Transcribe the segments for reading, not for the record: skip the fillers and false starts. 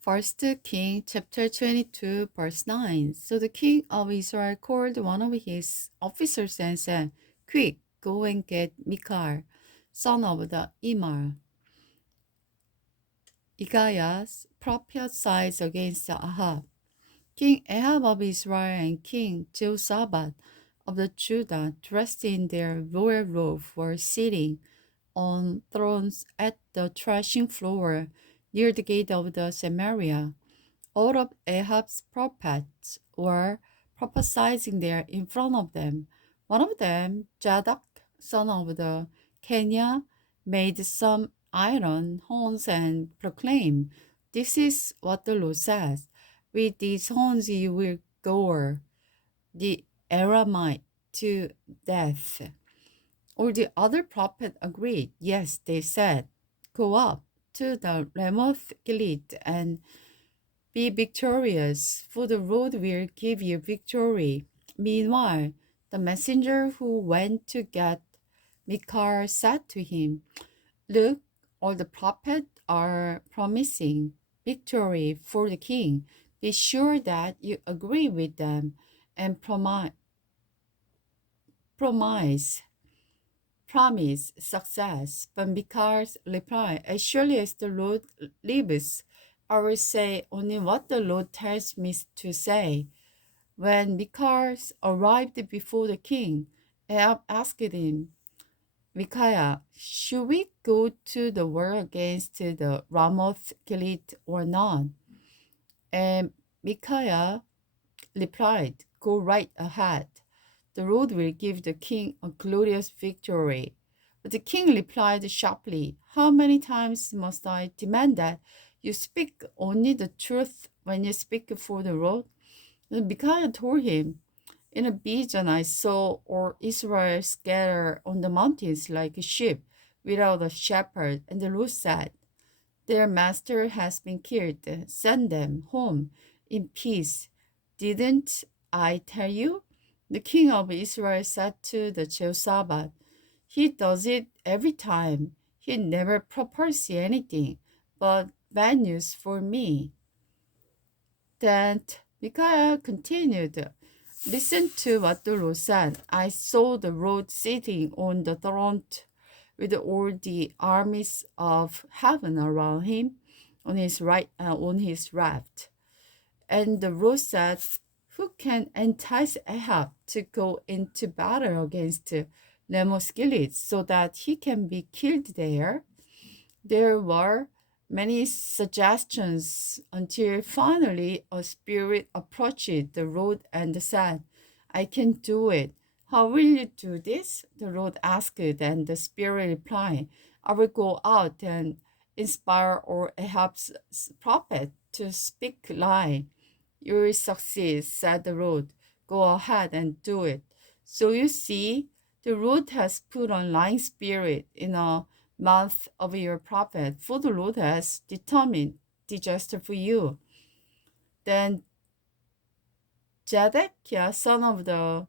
First King chapter 22 verse 9. So the king of Israel called one of his officers and said, Quick, go and get Michal, son of the Imer. Micaiah prophesied against Ahab. King Ahab of Israel and King Jehoshaphat of the Judah, dressed in their royal robe, were sitting on thrones at the threshing floor near the gate of the Samaria. All of Ahab's prophets were prophesying there in front of them. One of them, Zadok, son of the Kenya, made some iron horns and proclaimed, This is what the Lord says. With these horns you will gore the Aramite to death. All the other prophets agreed. Yes, they said, Go up to the Ramoth Gilead and be victorious, for the Lord will give you victory. Meanwhile, the messenger who went to get Michal said to him, Look, all the prophets are promising victory for the king. Be sure that you agree with them and promise promise success. But Michal replied, As surely as the Lord lives, I will say only what the Lord tells me to say. When Michal arrived before the king, Ahab asked him, Micaiah, should we go to the war against the Ramoth Gilead or not? And Micaiah replied, Go right ahead. The Lord will give the king a glorious victory. But the king replied sharply, How many times must I demand that you speak only the truth when you speak for the Lord? And Micaiah told him, In a vision I saw all Israel scattered on the mountains like sheep without a shepherd, and the Lord said, Their master has been killed. Send them home in peace. Didn't I tell you? The king of Israel said to the Jehoshaphat, He does it every time. He never proposes anything but bad news for me. Then Micaiah continued, Listen to what the Lord said. I saw the Lord sitting on the throne with all the armies of heaven around him on his left. And the Lord said, Who can entice Ahab to go into battle against Ramoth Gilead so that he can be killed there? There were many suggestions until finally a spirit approached the Lord and said, I can do it. How will you do this? The Lord asked, and the spirit replied, I will go out and inspire all Ahab's prophet to speak lie. You will succeed, said the Lord. Go ahead and do it. So you see, the Lord has put a lying spirit in a mouth of your prophet, for the Lord has determined disaster for you. Then Zedekiah, son of the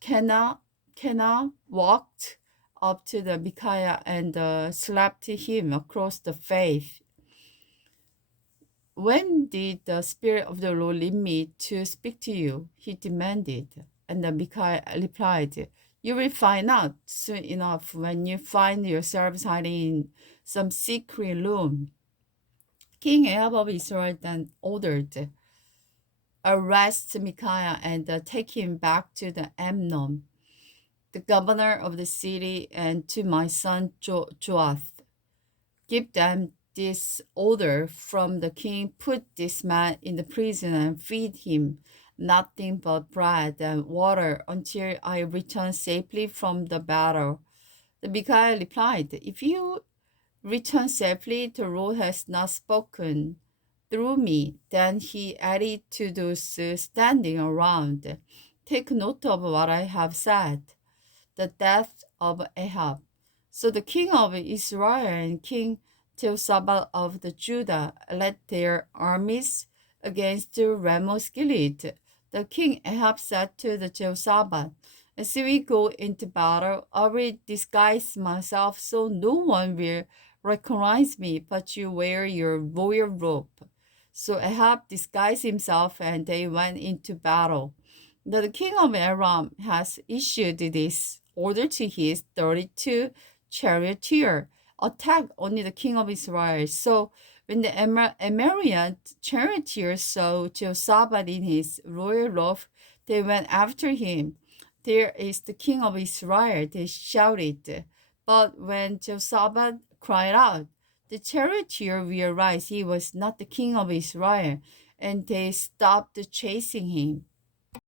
Kenah walked up to the Micaiah and slapped him across the face. When did the Spirit of the Lord lead me to speak to you? He demanded. And the Micaiah replied, You will find out soon enough when you find yourselves hiding in some secret room. King Ahab of Israel then ordered, Arrest Micaiah and take him back to the Amnon, the governor of the city, and to my son Joash. Give them this order from the king, put this man in the prison and feed him nothing but bread and water until I return safely from the battle. The Micaiah replied, If you return safely, the Lord has not spoken through me. Then he added to those standing around, Take note of what I have said, the death of Ahab. So the king of Israel and King Jehoshaphat of the Judah led their armies against Ramoth Gilead. The king Ahab said to the Jehoshaphat, As we go into battle, I will disguise myself so no one will recognize me, but you wear your royal robe. So Ahab disguised himself and they went into battle. Now the king of Aram has issued this order to his 32 charioteer, attack only the king of Israel. So when the Amarian charioteers saw Jehoshaphat in his royal robe, they went after him. There is the king of Israel, they shouted. But when Jehoshaphat cried out, the charioteer realized he was not the king of Israel, and they stopped chasing him.